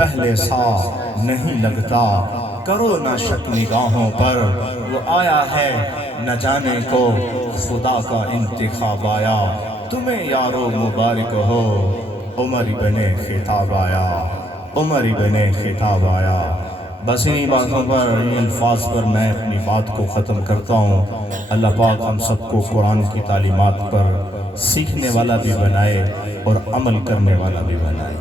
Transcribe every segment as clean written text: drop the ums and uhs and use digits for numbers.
پہلے سا نہیں لگتا، کرو نہ شک نگاہوں پر، وہ آیا ہے نہ جانے کو خدا کا انتخاب آیا، تمہیں یارو مبارک ہو عمر ابن خطاب آیا، عمر ابن خطاب آیا۔ بس انہی باتوں پر، ان الفاظ پر میں اپنی بات کو ختم کرتا ہوں۔ اللہ پاک ہم سب کو قرآن کی تعلیمات پر سیکھنے والا بھی بنائے اور عمل کرنے والا بھی بنائے۔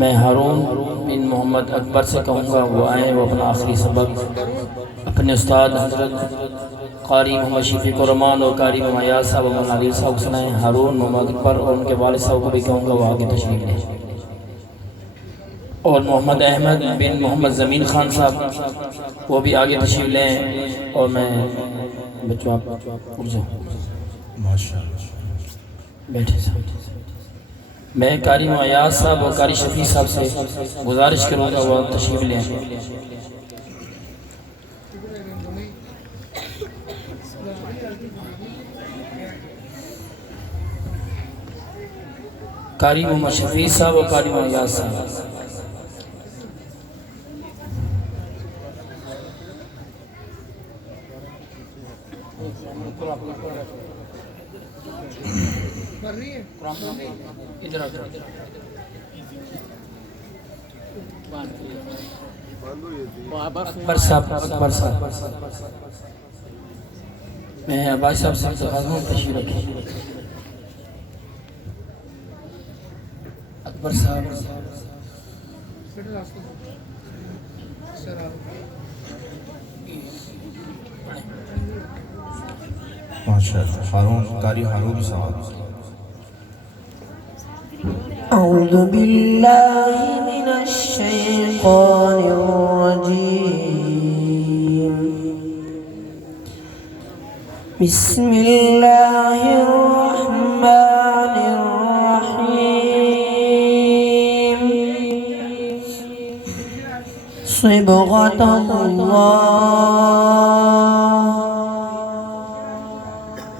میں ہارون بن محمد اکبر سے کہوں گا وہ آئیں، وہ اپنا آخری سبق اپنے استاد حضرت قاری محمد شفیق الرحمان اور قاری محمد ایاز صاحب اور نادر صاحب سنائیں۔ ہارون محمد اکبر اور ان کے والد صاحب کو بھی کہوں گا وہ آگے تشریف لیں، اور محمد احمد بن محمد زمین خان صاحب وہ بھی آگے تشریف لیں۔ اور میں بچوں آپ اٹھ جاؤ، بیٹھے صاحب۔ میں قاری محمد ایاز صاحب اور قاری شفیق صاحب سے گزارش کروں گا وہ تشریف لیں۔ قاری محمد شفیق صاحب اور قاری محمد ایاز صاحب۔ اکبر صاحب، اکبر صاحب، میں عباس صاحب سے درخواست ہوں تشریف رکھیں۔ اکبر صاحب، ماشاءاللہ، ہارون قاری ہارون صاحب۔ اعوذ باللہ من الشیطان الرجیم، بسم اللہ الرحمن الرحیم، صبغۃ اللہ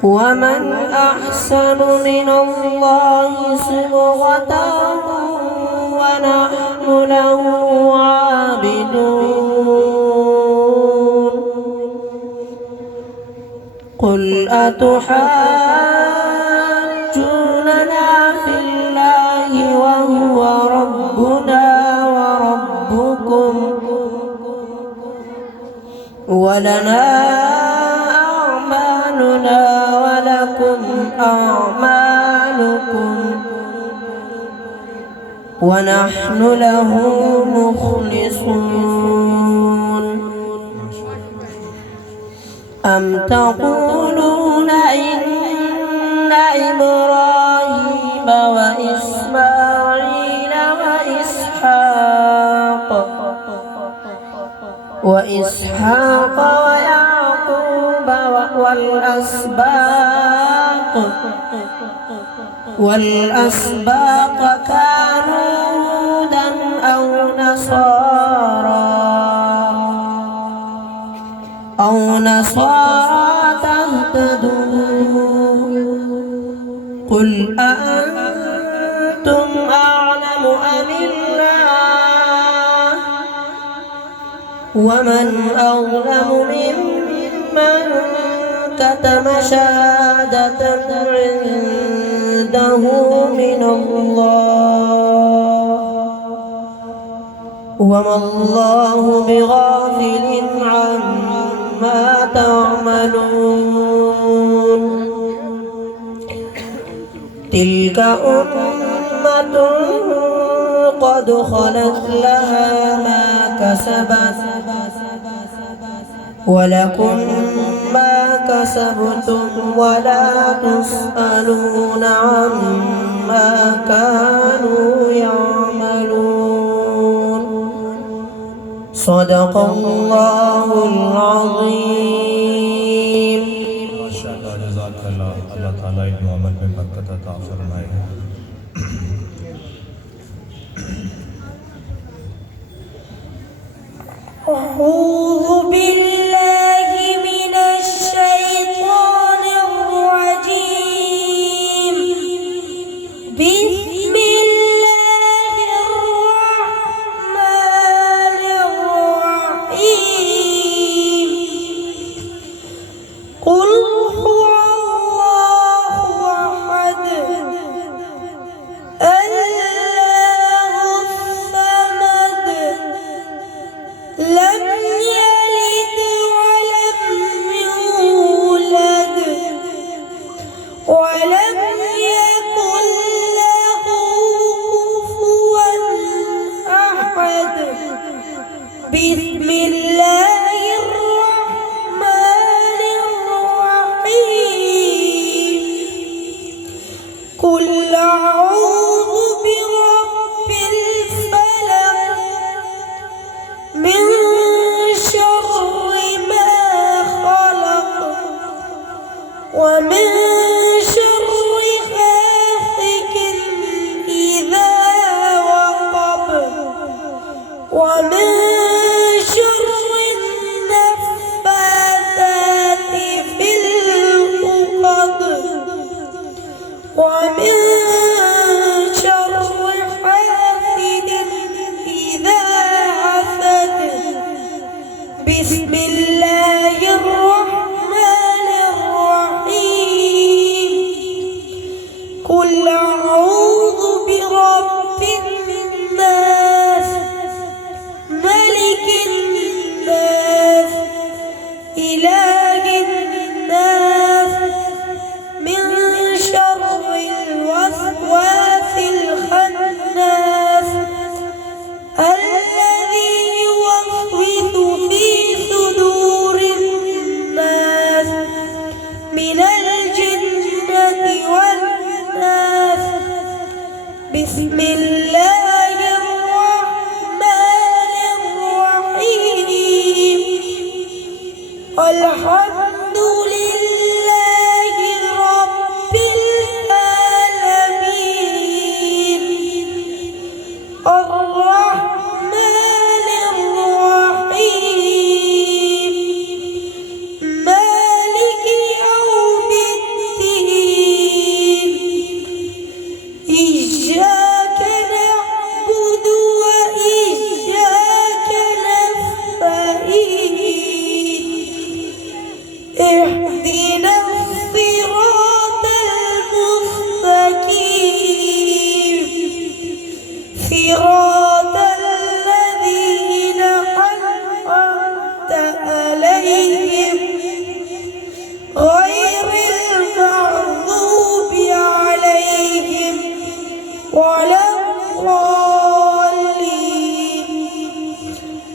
ومن أحسن من الله صبغة ونحن له عابدون، قل أتحاجوننا في الله وهو ربنا وربكم ولنا أعمالنا ولكم أعمالكم ونحن له مخلصون، أم تقولون إن إبراهيم وإسماعيل وإسحاق ويعقوب والأسباط كانوا هودا أو نصارى تهتدوا، قل أأنتم أعلم أم الله، ومن أظلم ممن كتم شهادة عنده من الله، وما الله بغافل عما تعملون، تلك أمة قد خلت لها ما كسبت ولكم ما كسبتم ولا تسألون عما كانوا يعملون، صدق اللہ العظیم۔ ماشاءاللہ، جزاک اللہ، اللہ تعالیٰ علم و عمل میں برکت عطا فرمائے۔ أعوذ بالله من الشيطان الرجيم، ولم يكن له كفوا أحد. بسم الله الرحمن الرحيم. قل أعوذ برب الفلق من شر ما خلق ومن شر غاسق إذا وقب ومن شر النفاثات في العقد ومن شر حاسد إذا حسد. بسم الله الرحمن الرحيم. قل أعوذ برب الناس ملك الناس إله الناس من شر الوسواس الخناس الذي يوسوس في صدور الناس من الجنة والناس. بسم الله الرحمن الرحيم. الحمد لله رب العالمين. الرحمن الرحيم. مالك يوم الدين. إياك نعبد وإياك نستعين. اهدنا الصراط المستقيم صراط الذين أنعمت عليهم غير المغضوب عليهم ولا الضالين.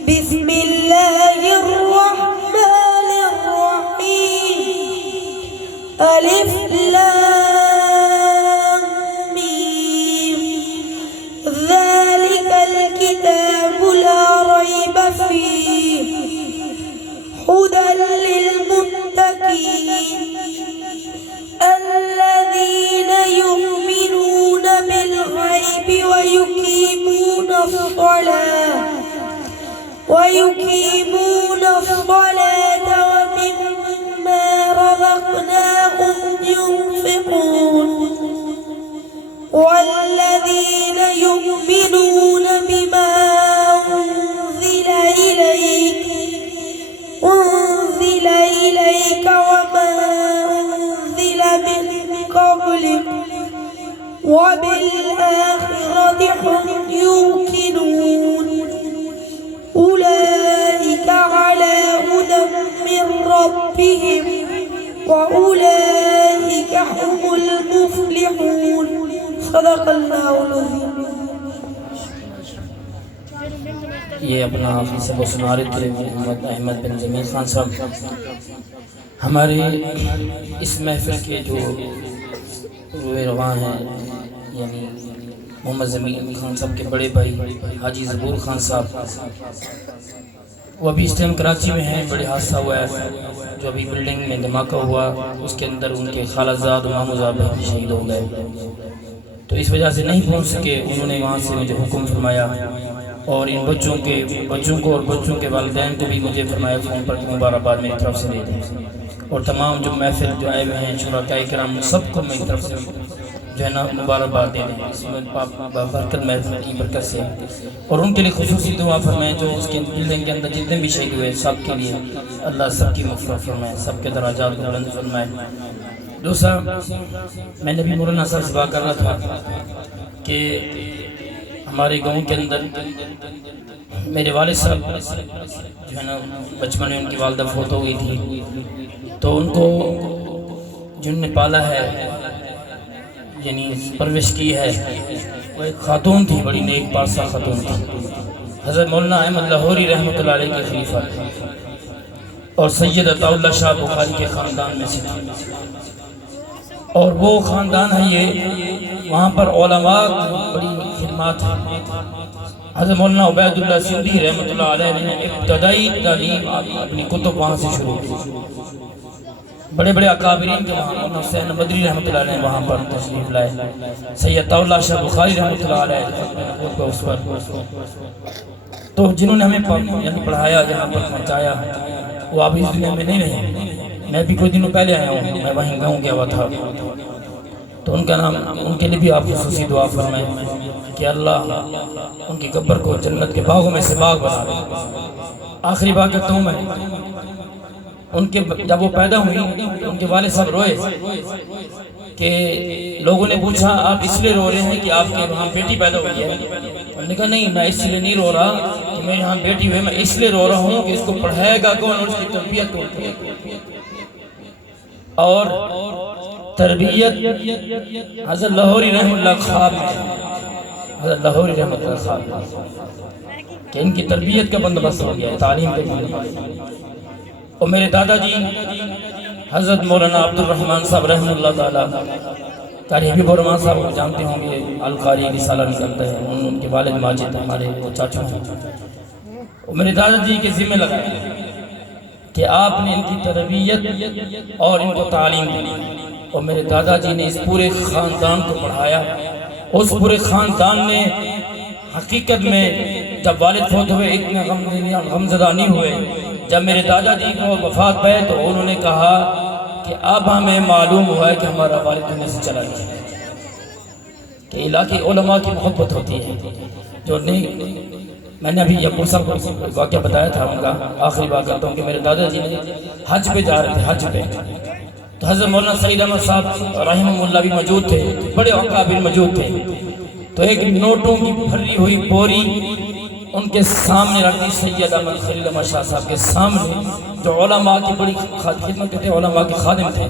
بسم الله الرحمن الرحيم. ألف لام ميم. ذلك الكتاب لا ريب فيه هدى للمتقين الذين يؤمنون بالغيب ويقيمون الصلاة ومما رزقناهم ينفقون. والذين يؤمنون بما أنزل إليك وما أنزل من قبلك وبالآخرة هم يوقنون. أولئك على هدى من ربهم وأولئك هم المفلحون. صدق الله العظيم. یہ اپنا آخری سبق سنا رہے تھے محمد احمد بن جمیل خان صاحب. ہمارے اس محفل کے جو روئے رواں ہیں یعنی محمد جمیل خان صاحب کے بڑے بھائی حاجی زبور خان صاحب، وہ ابھی اس ٹائم کراچی میں ہیں. بڑے حادثہ ہوا ہے جو ابھی بلڈنگ میں دھماکہ ہوا، اس کے اندر ان کے خالہ زاد مامو زاد بھی شہید ہو گئے. تو اس وجہ سے نہیں پہنچ سکے. انہوں نے وہاں سے مجھے حکم فرمایا اور ان بچوں کو اور بچوں کے والدین کو بھی مجھے فرمایا فون پر مبارکباد میری طرف سے دے دیں. اور تمام جو محفل جو آئے ہوئے ہیں شرکاء کرام سب کو میری طرف سے جو ہے نا مبارکباد دے دیں اس میں برکت محفل کی برکت سے. اور ان کے لیے خصوصی دعا فرمائیں جو اس کے بلڈنگ کے اندر جتنے بھی شہید ہوئے سب کے لیے اللہ سب کی مغفرت فرمائے، سب کے درجات کو بلند فرمائے. دوسرا میں نے بھی مولانا صاحب سے بات کر رہا تھا کہ ہمارے گاؤں کے اندر میرے والد صاحب جو ہے نا بچپن میں ان کی والدہ فوت ہو گئی تھی، تو ان کو جن نے پالا ہے یعنی پرورش کی ہے، وہ ایک خاتون تھی، بڑی نیک پارسا خاتون تھی، حضرت مولانا احمد لاہوری رحمۃ اللہ علیہ کے خلیفہ اور سید عطا اللہ شاہ بخاری کے خاندان میں سے تھی، اور وہ خاندان ہے یہ، وہاں پر علماء کی بڑی خدمات ہیں۔ حضرت مولانا عبید اللہ سندھی رحمۃ اللہ علیہ نے ابتدائی تعلیم اپنی کتب وہاں سے شروع کی، بڑے بڑے اکابرین کے وہاں، مولانا حسین مدری رحمۃ اللہ علیہ وہاں پر تشریف لائے، سید عطا اللہ شاہ بخاری رحمۃ اللہ علیہ اس پر، تو جنہوں نے ہمیں یعنی پڑھایا، جہاں پر پہنچایا، وہ اب اس دنیا میں نہیں رہے، میں بھی کچھ دنوں پہلے آیا ہوں، میں وہیں گاؤں گیا ہوا تھا، تو ان کا نام، ان کے لیے بھی آپ خصوصی دعا فرمائیں کہ اللہ ان کی قبر کو جنت کے باغوں میں سے باغ بنا دے۔ آخری بات کرتا ہوں میں، ان کے جب وہ پیدا ہوئی ان کے والد صاحب روئے کہ لوگوں نے پوچھا آپ اس لیے رو رہے ہیں کہ آپ کے وہاں بیٹی پیدا ہوئی ہے؟ انہوں نے کہا نہیں، میں اس لیے نہیں رو رہا کہ میرے یہاں بیٹی ہوئی ہے، میں اس لیے رو رہا ہوں کہ اس کو پڑھائے گا کون اور اس کی تربیت کون کرے گا۔ اور تربیت حضرت لاہوری رحمۃ اللہ خواب میں، حضرت لاہوری رحمۃ اللہ خواب میں کہ ان کی تربیت کا بندوبست ہو گیا، تعلیم کا بندوبست۔ اور میرے دادا جی حضرت مولانا عبد الرحمن صاحب رحمۃ اللہ تعالیٰ، قاری حبیب الرحمن صاحب کو جانتے ہوں گے، القاری رسالہ نکلتا ہے، ان کے والد ماجد ہمارے چاچا ہیں، اور میرے دادا جی کے ذمہ لگائے کہ آپ نے ان کی تربیت اور ان کو تعلیم دی، اور میرے دادا جی نے اس پورے خاندان کو پڑھایا۔ اس پورے خاندان نے حقیقت میں جب والد فوت ہوئے اتنے غمزدہ نہیں ہوئے، جب میرے دادا جی کو وفات پائے تو انہوں نے کہا کہ اب ہمیں معلوم ہوا ہے کہ ہمارا والد دنیا سے چلا گیا، کہ علاقی علماء کی محبت ہوتی ہے جو نہیں۔ میں نے ابھی یعقوب صاحب کو واقعہ بتایا تھا، ان کا آخری بات کرتا ہوں کہ میرے دادا جی نے حج پہ جا رہے تھے، حج پہ، تو حضرت مولانا سعید احمد صاحب رحمہ اللہ بھی موجود تھے، بڑے اکابر موجود تھے، تو ایک نوٹوں کی بھری ہوئی بوری ان کے سامنے رکھ دی، سید احمد خلیل احمد شاہ صاحب کے سامنے، جو علماء کی بڑی خدمت تھے، علماء کے خادم تھے،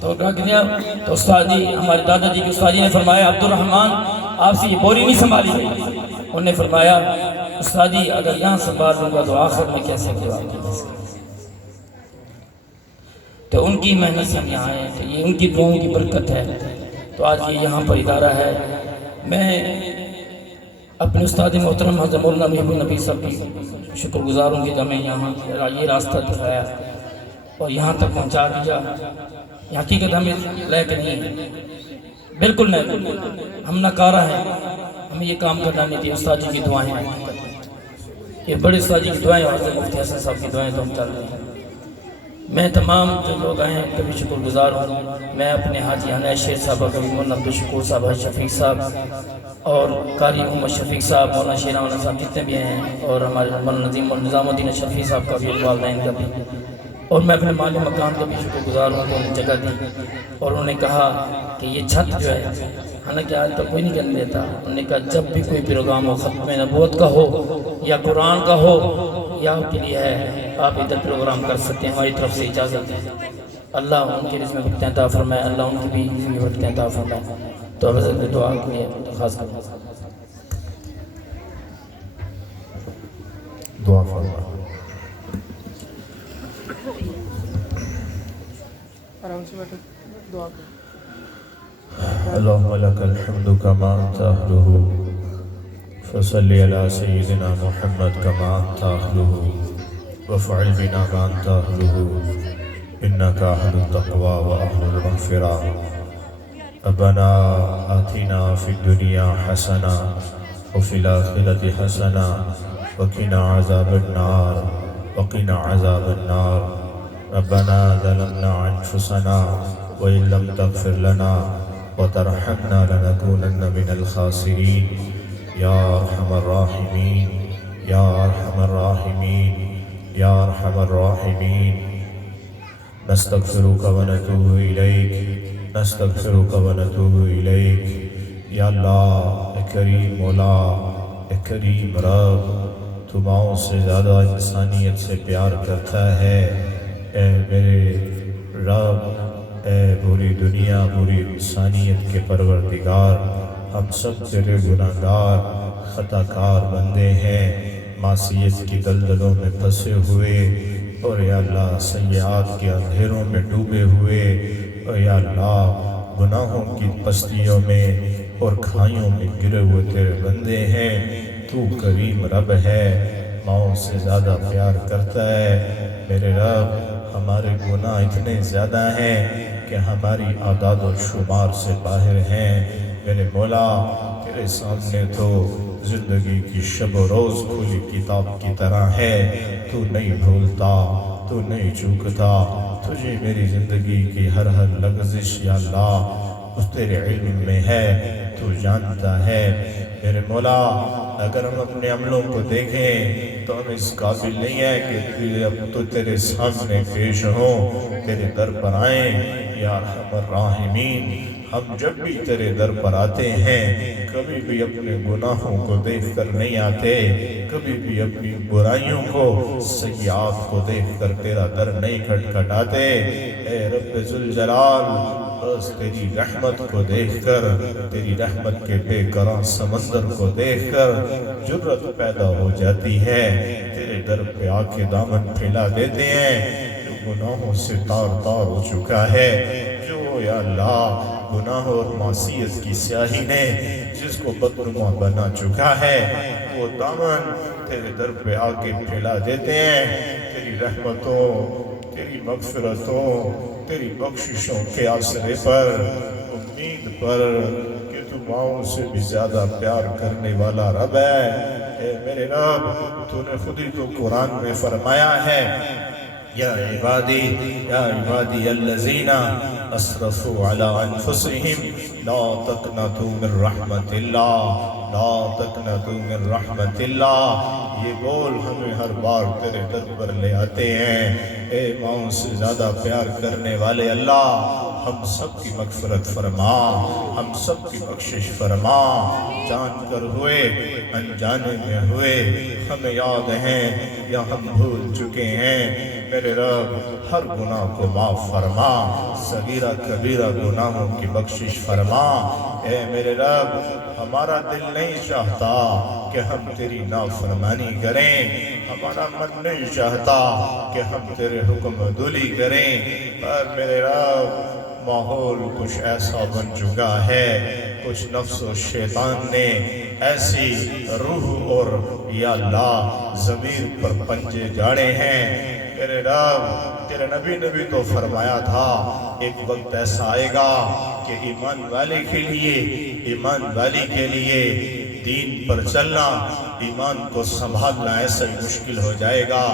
تو رکھ دیا۔ تو استاد جی، ہمارے دادا جی کے استاد جی نے فرمایا عبد الرحمن آپ سے یہ بوری نہیں سنبھالی گئی؟ انہوں نے فرمایا استاد جی اگر یہاں سنبھال لوں گا تو آخر میں کیسے کیا؟ تو ان کی محنت سے ہم یہاں آئے ہیں، تو یہ ان کی دعاؤں کی برکت ہے، تو آج یہ یہاں پر ادارہ ہے۔ میں اپنے استاد محترم حضرت مولانا محب النبی صاحب کی شکر گزار ہوں کہ ہمیں یہاں یہ راستہ دکھایا اور یہاں تک پہنچا دیا۔ حقیقت ہمیں لائق نہیں ہے، بالکل نہیں، ہم ناکارہ ہیں، ہمیں یہ کام کرنا نہیں تھی۔ استاد جی کی دعائیں، یہ بڑے استاد جی کی دعائیں اور حضرت مفتی حسن صاحب کی دعائیں تو ہم چل رہے ہیں۔ میں تمام جو لوگ آئے ہیں کبھی شکر گزار ہوں۔ میں اپنے حاجی حنیش شیر صاحب، کبھی مولانا عبدالشکور صاحب، حاج شفیق صاحب اور قاری محمد شفیق صاحب، مولانا شیر احمد صاحب جتنے بھی ہیں، اور ہمارے مولانا نظام الدین شفیق صاحب کا بھی، والدین کا بھی، اور میں اپنے مالی مکان کا بھی شکر گزار ہوں کہ انہیں جگہ دی، اور انہوں نے کہا کہ یہ چھت جو ہے، حالانکہ آج تک کوئی نہیں کرنے دیتا، انہوں نے کہا جب بھی کوئی پروگرام ہو، ختم نبوت کا ہو یا قرآن کا ہو یا آپ کے لیے ہے، آپ ادھر پروگرام کر سکتے ہیں، ہماری طرف سے اجازت ہے۔ اللہ ان کے رزق میں برکتیں عطا فرمائے، اللہ ان کی بھی رزق میں برکتیں عطا فرمائے۔ تو اب حضرت دعا کے لیے درخواست کروں۔ دعا فرما۔ اللهم لك الحمد كما أنت أهله فصل على سيدنا محمد كما أنت أهله وافعل بنا ما أنت أهله إنك أهل التقوى وأهل المغفرة ربنا آتنا في الدنيا حسنة وفي الآخرة حسنة وقنا عذاب النار وقنا عذاب النار ربنا ظلمنا أنفسنا وإن لم تغفر لنا وترحمنا لنكونن من الخاسرين يا أرحم الراحمين يا أرحم الراحمين يا أرحم الراحمين نستغفرك ونتوب إليك نستغفرك ونتوب إليك یا اللہ اے کریم مولا اے کریم رب تو ماؤں سے زیادہ انسانیت سے پیار کرتا ہے۔ اے میرے رب اے پوری دنیا پوری انسانیت کے پروردگار، ہم سب تیرے گناہگار خطا کار بندے ہیں، معصیت کی دلدلوں میں پھنسے ہوئے، اور یا اللہ سیئات کے اندھیروں میں ڈوبے ہوئے، اور یا اللہ گناہوں کی پستیوں میں اور کھائیوں میں گرے ہوئے تیرے بندے ہیں۔ تو کریم رب ہے، ماؤں سے زیادہ پیار کرتا ہے۔ میرے رب، ہمارے گناہ اتنے زیادہ ہیں کہ ہماری اعداد و شمار سے باہر ہیں۔ میرے مولا، تیرے سامنے تو زندگی کی شب و روز کھلی کتاب کی طرح ہے۔ تو نہیں بھولتا، تو نہیں چوکتا، تجھے میری زندگی کی ہر لغزش یا اللہ اس تیرے علم میں ہے، تو جانتا ہے۔ میرے مولا، اگر ہم اپنے عملوں کو دیکھیں تو ہم اس قابل نہیں ہے کہ اب تو تیرے سامنے پیش ہوں، تیرے در پر آئیں یا ارحم الراحمین۔ ہم جب بھی تیرے در پر آتے ہیں کبھی بھی اپنے گناہوں کو دیکھ کر نہیں آتے، کبھی بھی اپنی برائیوں کو سیئات کو دیکھ کر تیرا در نہیں کھٹکھٹاتے۔ اے رب ذوالجلال، بس تیری رحمت کو دیکھ کر، تیری رحمت کے بے کران سمندر کو دیکھ کر جرت پیدا ہو جاتی ہے۔ تیرے در پہ آ کے دامن پھیلا دیتے ہیں، جو گناہوں سے تار تار ہو چکا ہے، جو یا اللہ گناہ اور معصیت کی سیاہی نے جس کو بدنما بنا چکا ہے، وہ دامن تیرے در پہ آ کے پھیلا دیتے ہیں۔ تیری رحمتوں، تیری مغفرتوں، تیری بخششوں کے آسرے پر، امید پر کہ تو ماؤں سے بھی زیادہ پیار کرنے والا رب ہے۔ اے میرے رب، تو نے خود ہی تو قرآن میں فرمایا ہے، یا عبادی الذین اسرفوا علی انفسہم لا تقنطوا من رحمت اللہ، لا تقنطوا من رحمت اللہ۔ یہ بول ہمیں ہر بار تیرے در پر لے آتے ہیں۔ اے ماؤں سے زیادہ پیار کرنے والے اللہ، ہم سب کی مغفرت فرما، ہم سب کی بخشش فرما، جان کر ہوئے انجانے میں ہوئے، ہمیں یاد ہیں یا ہم بھول چکے ہیں۔ میرے رب، ہر گناہ کو معاف فرما، صغیرہ کبیرہ گناہوں کی بخشش فرما۔ اے میرے رب، ہمارا دل نہیں چاہتا کہ ہم تیری نافرمانی کریں، ہمارا من نہیں چاہتا کہ ہم تیرے حکم عدولی کریں، پر میرے رب ماحول کچھ ایسا بن چکا ہے، کچھ نفس و شیطان نے ایسی روح اور یا اللہ ضمیر پر پنجے جاڑے ہیں۔ میرے رب، تیرے نبی نے بھی تو فرمایا تھا، ایک وقت ایسا آئے گا کہ ایمان والے کے لیے دین پر چلنا، ایمان کو سنبھالنا ایسا مشکل ہو جائے گا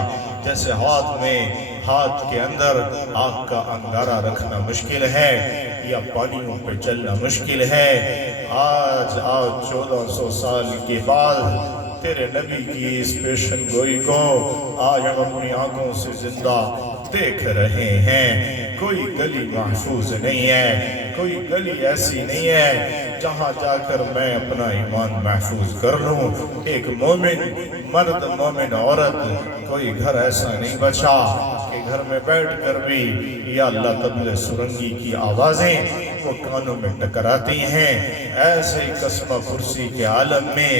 جیسے ہاتھ کے اندر آگ کا انگارہ رکھنا مشکل ہے یا پانیوں پہ چلنا مشکل ہے۔ آج 1400 سال کے بعد تیرے نبی کی اس پیشن گوئی کو آج ہم اپنی آنکھوں سے زندہ دیکھ رہے ہیں۔ کوئی گلی محفوظ نہیں ہے، کوئی گلی ایسی نہیں ہے جہاں جا کر میں اپنا ایمان محفوظ کر لوں۔ ایک مومن مرد، مومن عورت، کوئی گھر ایسا نہیں بچا کہ گھر میں بیٹھ کر بھی یا اللہ تبل سرنگی کی آوازیں وہ کانوں میں ٹکراتی ہیں۔ ایسے ہی قسمہ پرسی کے عالم میں،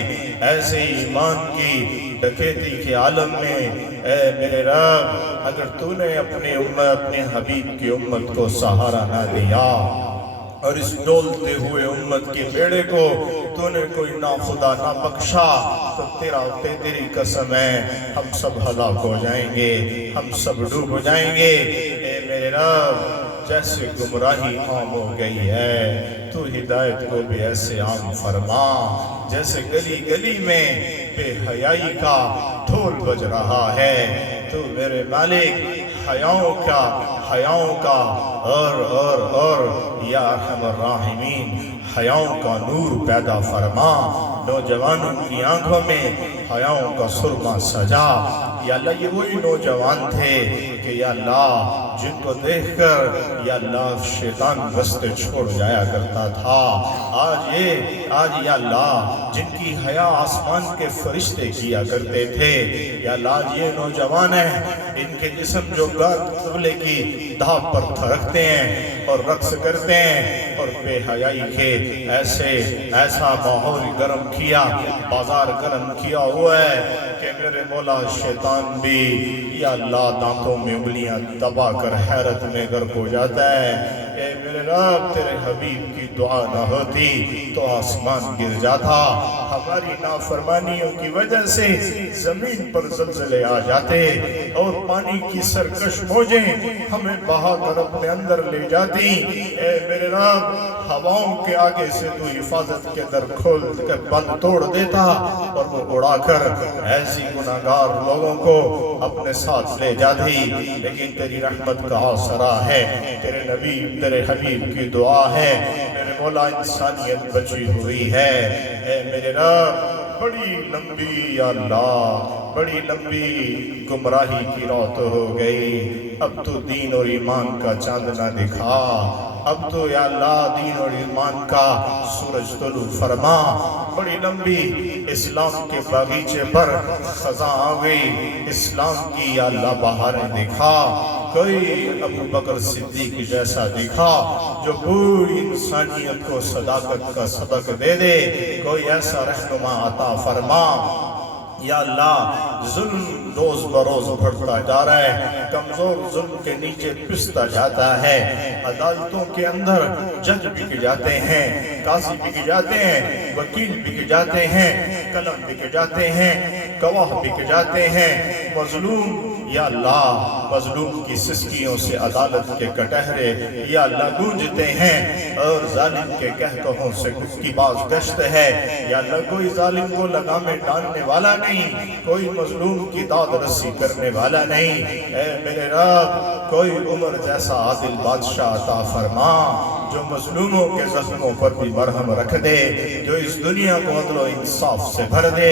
ایسے ہی ایمان کی ڈکیتی کے عالم میں، اے میرے رب، اگر تو نے اپنی حبیب کی امت کو سہارا نہ دیا اور اس ڈولتے ہوئے امت کے بیڑے کو تو نے کوئی ناخدا نہ بخشا، تو تیری قسم ہے ہم سب ہلاک ہو جائیں گے، ہم سب ڈوب جائیں گے۔ اے میرے رب، جیسے گمراہی عام ہو گئی ہے تو ہدایت کو بھی ایسے عام فرما، جیسے گلی گلی میں بے حیائی کا ڈھول بج رہا ہے، تو میرے مالک حیاؤں کا اور یا ارحم الراحمین حیاؤں کا نور پیدا فرما، نوجوانوں کی آنکھوں میں حیاؤں کا سرما سجا۔ یا اللہ، یہ وہی نوجوان تھے کہ یا اللہ جن کو دیکھ کر یا اللہ شیطان رستے چھوڑ جایا کرتا تھا، آج یا اللہ جن کی حیا آسمان کے فرشتے کیا کرتے تھے، یا اللہ آج یہ نوجوان ہیں ان کے جسم جو قبلے کی دھاپ پر تھرکتے ہیں اور رقص کرتے ہیں، اور بے حیائی کے ایسا ماحول گرم کیا، بازار گرم کیا ہوا ہے کہ میرے مولا شیطان بھی یا اللہ دانتوں میں انگلیاں دبا کر حیرت میں غرق ہو جاتا ہے۔ اے میرے رب، تیرے حبیب کی دعا نہ ہوتی تو آسمان گر جاتا، ہماری نافرمانیوں کی وجہ سے زمین پر زلزلے آ جاتے اور پانی کی سرکش موجیں ہمیں بہا کر اپنے اندر لے جاتی۔ اے میرے رب، ہواؤں کے آگے سے تو حفاظت کے در کھول کے بند توڑ دیتا اور وہ اڑا کر ایسی گناہگار لوگوں کو اپنے ساتھ لے جاتی، لیکن تیری رحمت کا آسرا ہے، تیرے نبی تیرے حبیب کی دعا ہے، میرے مولا انسانیت بچی ہوئی ہے۔ اے میرے رب، بڑی لمبی یا اللہ، بڑی لمبی گمراہی کی رات ہو گئی، اب تو دین اور ایمان کا چاند نہ دکھا، اب تو یا اللہ دین اور ایمان کا سورج طلوع فرما۔ بڑی لمبی اسلام کے باغیچے پر خزاں آ گئی، اسلام کی یا اللہ بہاریں دکھا، کوئی ابو بکر صدیق جیسا دکھا جو پوری انسانیت کو صداقت کا سبق دے دے، کوئی ایسا رہنما عطا فرما۔ یا اللہ، ظلم روز بروز بڑھتا جا رہا ہے، کمزور ظلم کے نیچے پستا جاتا ہے، عدالتوں کے اندر جج بک جاتے ہیں، قاضی بک جاتے ہیں، وکیل بک جاتے ہیں، قلم بک جاتے ہیں، گواہ بک جاتے ہیں، مظلوم یا اللہ مظلوم کی سسکیوں سے عدالت کے کٹہرے یا اللہ گونجتے ہیں، اور ظالم کے کہکہوں سے اس کی باز گشت ہے۔ یا اللہ، کوئی ظالم کو لگامیں ڈالنے والا نہیں، کوئی مظلوم کی داد رسی کرنے والا نہیں۔ اے میرے رب، کوئی عمر جیسا عادل بادشاہ عطا فرما جو مظلوموں کے زخموں پر بھی مرہم رکھ دے، جو اس دنیا کو عدل و انصاف سے بھر دے۔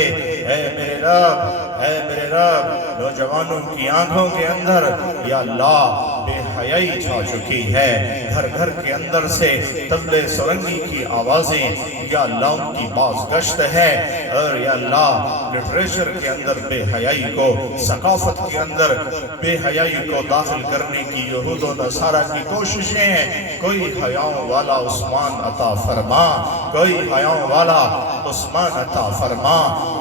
اے میرے رب، اے میرے رب، نوجوانوں کی آنکھوں کے اندر یا اللہ بے حیائی چھا چکی ہے، گھر گھر کے اندر سے طبلے سرنگی کی آوازیں یا اللہ ان کی باز گشت ہے، اور یا اللہ لٹریچر کے اندر بے حیائی کو، ثقافت کے اندر بے حیائی کو داخل کرنے کی یہود و نصارہ کی کوششیں ہیں۔ کوئی حیاؤں والا عثمان عطا فرما، کوئی حیاؤں والا عثمان عطا فرما،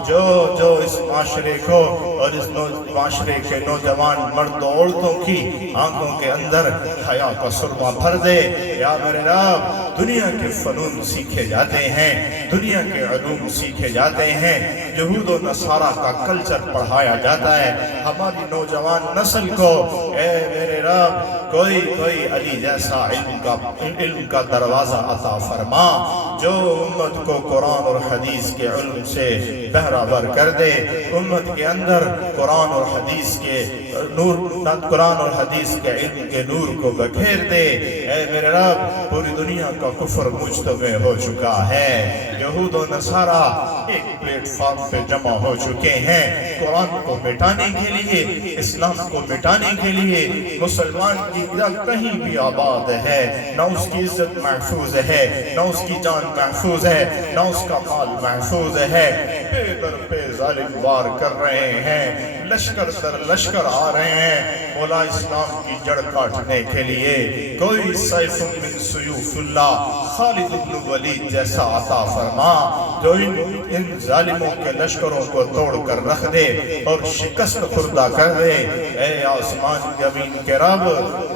جو اس معاشرے کو اور اس معاشرے کے نوجوان مرد و عورتوں کی آنکھوں کے اندر حیا کا سرما بھر دے۔ یا میرے رب، دنیا کے فنون سیکھے جاتے ہیں، دنیا کے علوم سیکھے جاتے ہیں، یہود و نصارہ کا کلچر پڑھایا جاتا ہے ہماری نوجوان نسل کو۔ اے میرے رب، کوئی علی جیسا علم کا دروازہ عطا فرما جو امت کو قرآن اور حدیث کے علم سے بہرہ کر دے، امت کے اندر قرآن اور حدیث کے نور، قرآن اور حدیث کے علم کے نور کو بکھیر دے۔ اے میرے رب، پوری دنیا کا کفر مجتمع ہو چکا ہے، یہود و نصارہ ایک پلیٹ فارم پہ جمع ہو چکے ہیں قرآن کو مٹانے کے لیے، اسلام کو مٹانے کے لیے۔ مسلمان کی کہیں بھی آباد ہے، نہ اس کی عزت محفوظ ہے، نہ اس کی جان محفوظ ہے، نہ اس کا مال محفوظ ہے۔ پہ در پہ ظالم وار کر رہے ہیں، لشکر در لشکر آ رہے ہیں مولا اسلام کی جڑ کاٹنے کے لیے۔ کوئی سیف من سیوف اللہ خالد بن ولید جیسا عطا فرما جو ان ظالموں کے لشکروں کو توڑ کر رکھ دے اور شکست خوردہ کر دے۔ اے آسمان زمین کے رب،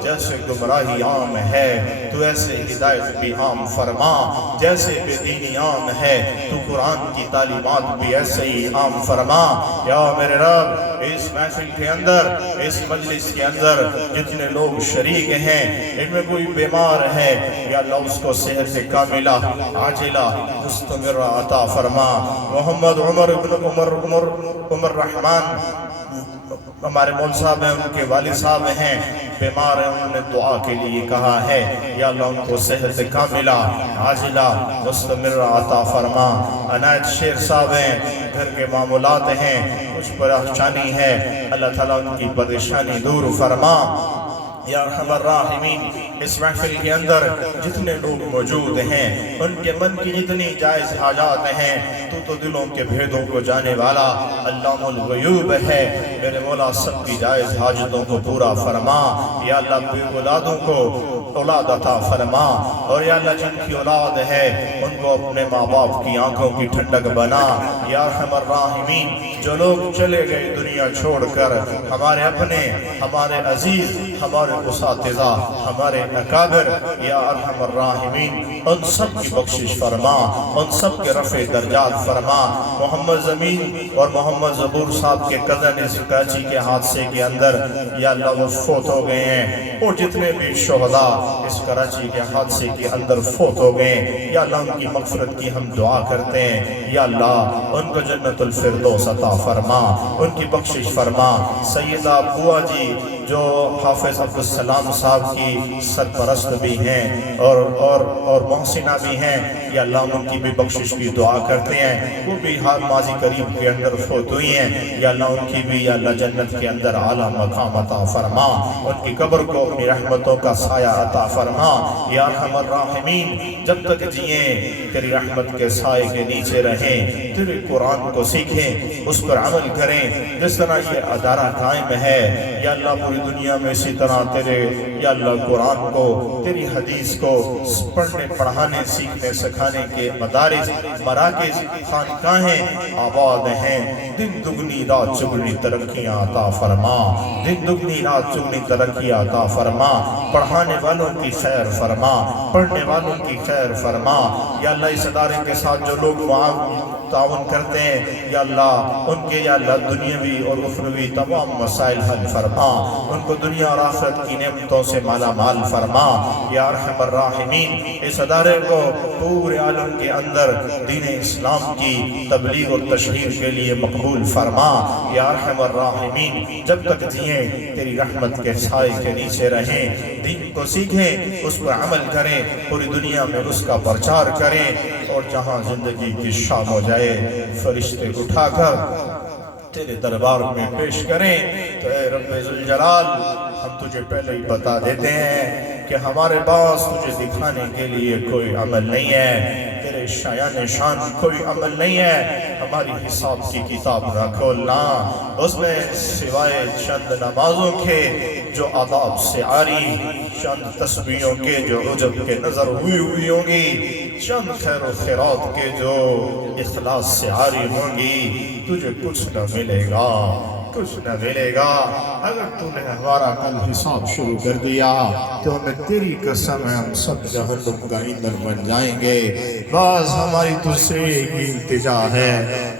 جیسے گمراہی عام ہے تو ایسے ہدایت بھی عام فرما، جیسے بے دینی عام ہے تو قرآن کی تعلیمات بھی ایسے ہی عام فرما۔ یا میرے رب، اس محفل کے اندر، اس مجلس کے اندر جتنے لوگ شریک ہیں، ان میں کوئی بیمار ہے یا اللہ اس کو صحت کاملہ عاجلہ مستمرہ عطا فرما۔ محمد عمر بن عمر رحمان ہمارے مول صاحب ہیں، ان کے والد صاحب ہیں، بیمار ہیں، انہوں نے دعا کے لیے کہا ہے یا اللہ ان کو صحت کاملہ عاجلہ مستمرہ عطا فرما۔ عنایت شیر صاحب ہیں، گھر کے معاملات ہیں، کچھ پریشانی ہے، اللہ تعالیٰ ان کی پریشانی دور فرما۔ یا ارحم الراحمین اس محفل کے اندر جتنے لوگ موجود ہیں ان کے من کی جتنی جائز حاجات ہیں تو دلوں کے بھیدوں کو جانے والا علام الغیوب ہے میرے مولا سب کی جائز حاجتوں کو پورا فرما یا اللہ بے اولادوں کو اولاد عطا فرما اور یا اللہ جن کی اولاد ہے ان کو اپنے ماں باپ کی آنکھوں کی ٹھنڈک بنا یا ارحم الراحمین جو لوگ چلے گئے دنیا چھوڑ کر ہمارے اپنے ہمارے عزیز ہمارے اساتذہ ہمارے اکابر یا ارحم الراحمین ان سب کی بخشش فرما ان سب کے رفع درجات فرما محمد زمین اور محمد زبور صاحب کے کزن اس کراچی کے حادثے کے اندر یا اللہ وہ فوت ہو گئے ہیں اور جتنے بھی شہداء اس کراچی کے حادثے کے اندر فوت ہو گئے یا اللہ ان کی مغفرت کی ہم دعا کرتے ہیں یا اللہ ان کو جنت الفردوس عطا فرما ان کی بخشش فرما سیدہ بوا جی جو حافظ عبدالسلام صاحب کی سرپرست بھی ہیں اور محسنہ بھی ہیں یا اللہ ان کی بھی بخشش کی دعا کرتے ہیں وہ بھی ہر ماضی قریب کے اندر فوت ہوئی ہیں یا اللہ ان کی بھی یا اللہ جنت کے اندر اعلیٰ مقام عطا فرما ان کی قبر کو اپنی رحمتوں کا سایہ عطا فرما یا ارحم الراحمین جب تک جئیں تیری رحمت کے سائے کے نیچے رہیں تیرے قرآن کو سیکھیں اس پر عمل کریں جس طرح یہ ادارہ قائم ہے یا اللہ پوری دنیا میں اسی طرح تیرے یا اللہ قرآن کو تیری حدیث کو پڑھنے پڑھانے سیکھنے سکھانے کے مدارس مراکز خانقاہیں آباد ہیں دن دگنی رات چگنی ترقیاں عطا فرما دن دگنی رات چگنی ترقیاں عطا فرما پڑھانے والوں کی خیر فرما پڑھنے والوں کی خیر فرما یا اللہ اس ادارے کے ساتھ جو لوگ تعاون کرتے ہیں یا اللہ ان کے یا اللہ دنیاوی اور اخروی تمام مسائل حل فرما ان کو دنیا اور آخرت کی نعمتوں سے مالا مال فرما یا ارحم الراحمین اس ادارے کو پورے عالم کے اندر دین اسلام کی تبلیغ اور تشہیر کے لیے مقبول فرما یا ارحم الراحمین جب تک جئیں تیری رحمت کے سائے کے نیچے رہیں دین کو سیکھیں اس پر عمل کریں پوری دنیا میں اس کا پرچار کریں اور جہاں زندگی کی شام ہو جائے فرشتے اٹھا کر تیرے دربار میں پیش کریں تو اے رب ذوالجلال ہم تجھے پہلے ہی بتا دیتے ہیں کہ ہمارے پاس تجھے دکھانے کے لیے کوئی عمل نہیں ہے تیرے شایان شان کوئی عمل نہیں ہے ہماری حساب کی کتاب نہ کھولنا اس میں سوائے چند نمازوں کے جو آداب سے عاری چند تسبیحوں کے جو عجب کے نظر ہوئی ہوں گی چند خیر و خیرات کے جو اخلاص سے عاری ہوں گی تجھے کچھ نہ ملے گا کچھ نہ ملے گا اگر تو نے ہمارا کل حساب شروع کر دیا تو ہمیں تیری قسم ہے ہم سب جہنم کا ایندھن بن جائیں گے بس ہماری تجھ سے ایک التجا ہے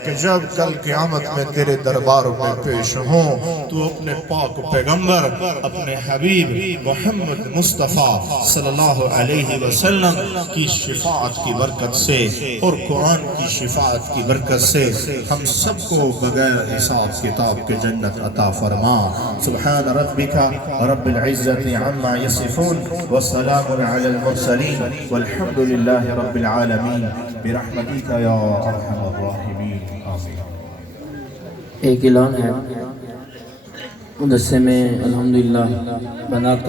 کہ جب کل قیامت میں تیرے دربار میں پیش ہوں تو اپنے پاک پیغمبر اپنے حبیب محمد مصطفیٰ صلی اللہ علیہ وسلم کی شفاعت کی برکت سے اور قرآن کی شفاعت کی برکت سے ہم سب کو بغیر حساب کتاب کے جنت عطا فرما سبحان ربک رب العزت عما یصفون والسلام علی المرسلین والحمد للہ رب العالمین برحمتک یا ارحم الراحمین آمین ایک اعلان ہے مدرسے میں الحمدللہ بنات